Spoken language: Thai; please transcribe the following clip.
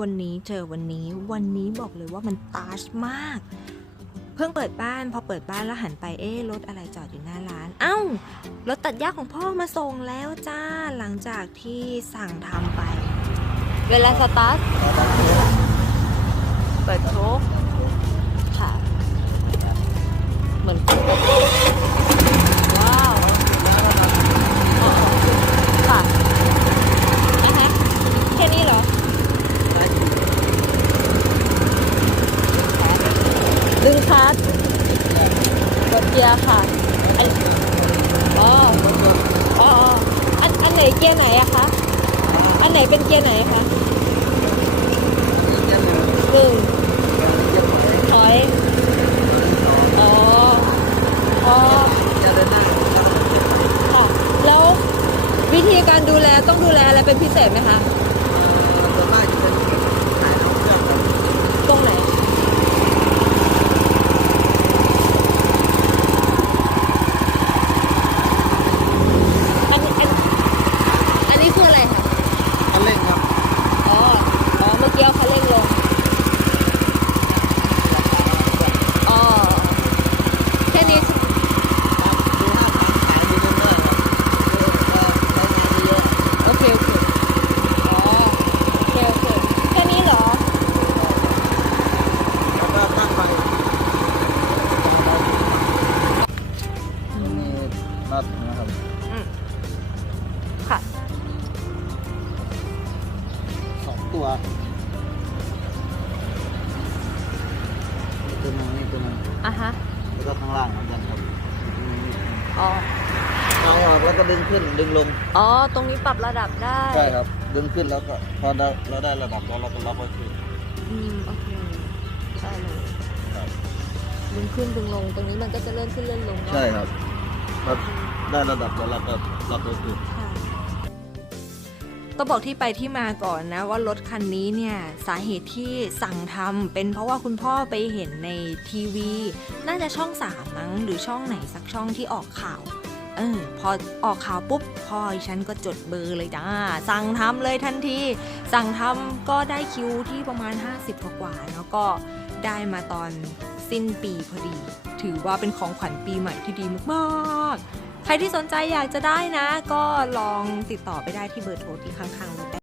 วันนี้เจอวันนี้ วันนี้บอกเลยว่ามันตาชมาก เพิ่งเปิดบ้านพอเปิดบ้านแล้วหันไปเอ๊ะรถอะไรจอดอยู่หน้าร้าน เอ้ารถตัดหญ้าของพ่อมาส่งแล้วจ้าหลังจากที่สั่งทำไป เวลาสตาร์ทเปิดโชคค่ะ เหมือนกันว้าวอ๋อค่ะนะคะแค่นี้เหรอ ดึงคลัตช์กดเกียร์ค่ะอันอ๋ออ๋ออ๋ออันอันไหนเกียร์ไหนอะคะ อันไหนเป็นเกียร์ไหนคะหนึ่งถอยอ๋ออ๋อค่ะแล้ววิธีการดูแลต้องดูแลอะไรเป็นพิเศษไหมคะ ตรงไหน อันอันอันนี้คืออะไรคะ อ๋อ อ๋อ เมื่อกี้เอาคันเร่งลง อ๋อ แค่นี้ใช่โอเค โอเค อ๋อ โอเค โอเค แค่นี้เหรอ อืมค่ะ สองตัวตัวนึงนี่ตัวนึงอะฮะ แล้วก็ข้างล่างเหมือนกันครับอ๋อ เอาออกแล้วก็ดึงขึ้นดึงลงอ๋อ ตรงนี้ปรับระดับได้ ใช่ครับ ดึงขึ้นแล้วก็พอได้เราได้ระดับแล้วเราก็ล็อกไว้ขึ้น อืม โอเคใช่เลยครับ ดึงขึ้นดึงลง ตรงนี้มันก็จะเลื่อนขึ้นเลื่อนลงได้ใช่ครับ ได้ระดับแล้วเราก็ล็อกไว้ขึ้นค่ะต้องบอกที่ไปที่มาก่อนนะว่ารถคันนี้เนี่ยสาเหตุที่สั่งทำเป็นเพราะว่าคุณพ่อไปเห็นในทีวี น่าจะช่องสามมั้งหรือช่องไหนสักช่องที่ออกข่าวเออพอออกข่าวปุ๊บพ่อฉันก็จดเบอร์เลยจ้าสั่งทำเลยทันที สั่งทำก็ได้คิวที่ประมาณ 50 กว่าๆแล้วก็ได้มาตอนสิ้นปีพอดี ถือว่าเป็นของขวัญปีใหม่ที่ดีมากๆ ใครที่สนใจอยากจะได้นะ ก็ลองติดต่อไปได้ที่เบอร์โทรที่ข้างๆรถได้